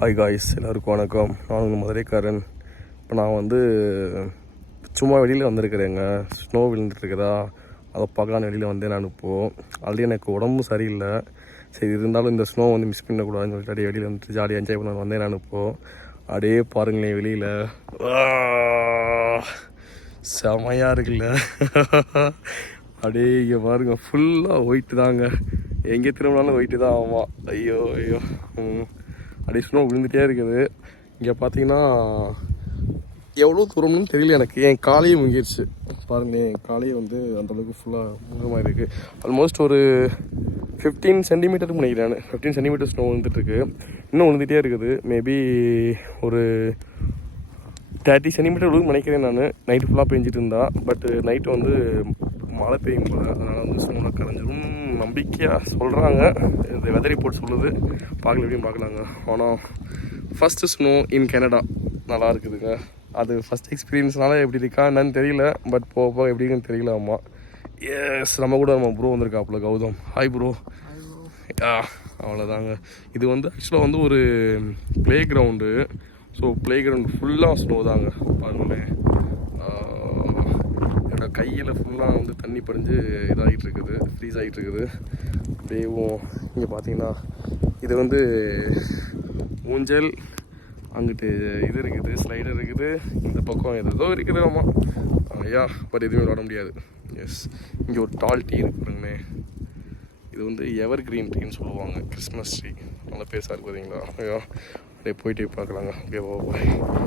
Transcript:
Hi guys, எல்லாருக்கும் வணக்கம். நான் உங்கள் மதுரைக்காரன். இப்போ நான் வந்து சும்மா வெளியில் வந்திருக்கிறேங்க. ஸ்னோ விழுந்துட்டுருக்குதா, அதை பார்க்கலான்னு வெளியில் வந்தேன். நான் இப்போது ஆல்ரெடி எனக்கு உடம்பும் சரியில்லை. சரி, இருந்தாலும் இந்த ஸ்னோ வந்து மிஸ் பண்ணக்கூடாதுன்னு சொல்லிட்டு அப்படியே வெளியில் வந்துட்டு ஜாலியாக என்ஜாய் பண்ண வந்தேன். நான் இப்போது அப்படியே பாருங்களேன், வெளியில் செமையாக இருக்குல்ல. அப்படியே இங்கே பாருங்க, ஃபுல்லாக ஒயிட்டு தாங்க. எங்கே திரும்பினாலும் ஒயிட்டு தான். ஆமாம், ஐயோ ஐயோ. அப்படியே ஸ்னோ விழுந்துகிட்டே இருக்குது. இங்கே பார்த்தீங்கன்னா எவ்வளோ தூரம்னு தெரியல எனக்கு. என் காலையே முங்கிடுச்சு பாருங்களேன். என் காலையே வந்து அந்தளவுக்கு ஃபுல்லாக முகமாக இருக்குது. ஆல்மோஸ்ட் ஒரு 15 சென்டிமீட்டருக்கு நினைக்கிறேன். 15 சென்டிமீட்டர் ஸ்னோ விழுந்துட்டுருக்கு. இன்னும் விழுந்துகிட்டே இருக்குது. மேபி ஒரு 30 சென்டிமீட்டர் விழுந்து நினைக்கிறேன் நான். நைட்டு ஃபுல்லாக பெஞ்சிட்டு இருந்தா. பட் நைட்டு வந்து மழை பெய்யும் போல, அதனால் வந்து ஸ்னோவில் கரைஞ்சிரும் நம்பிக்கையாக சொல்கிறாங்க. இந்த வெதர் ரிப்போர்ட் சொல்லுது. பார்க்கல, எப்படியும் பார்க்கலாங்க. ஆனால் ஃபஸ்ட்டு ஸ்னோ இன் கனடா நல்லா இருக்குதுங்க. அது ஃபஸ்ட் எக்ஸ்பீரியன்ஸ்னால எப்படி இருக்கா என்னன்னு தெரியல. பட் போக போக எப்படி இருக்குன்னு தெரியல. ஆமாம், எஸ், நம்ம கூட நம்ம ப்ரோ வந்திருக்காப்புல, கௌதம். Hi bro. அவ்வளோதாங்க. இது வந்து ஆக்சுவலாக வந்து ஒரு playground. So playground ஃபுல்லாக ஸ்னோ தாங்க. பாருங்களேன், என்னோடய கையில் ஃபுல்லாக வந்து தண்ணி படிஞ்சு இதாகிட்டு இருக்குது, ஃப்ரீஸ் ஆகிட்டு இருக்குது. அப்படியேவும் இங்கே பார்த்தீங்கன்னா இது வந்து ஊஞ்சல், அங்கிட்டு இது இருக்குது, ஸ்லைடர் இருக்குது, இந்த பக்கம் எதோ இருக்குது. ஆமாம், ஐயா, பட் எதுவுமே விளாட முடியாது. எஸ், இங்கே ஒரு டால் டீ இருக்குதுங்கண்ணே. இது வந்து எவர் கிரீன் ட்ரீன்னு சொல்லுவாங்க, கிறிஸ்மஸ் ட்ரீ. நல்லா பேசா இருக்கு பார்த்தீங்களா. ஐயா, அப்படியே போயிட்டு பார்க்கலாங்க. ஓகே, பாய்.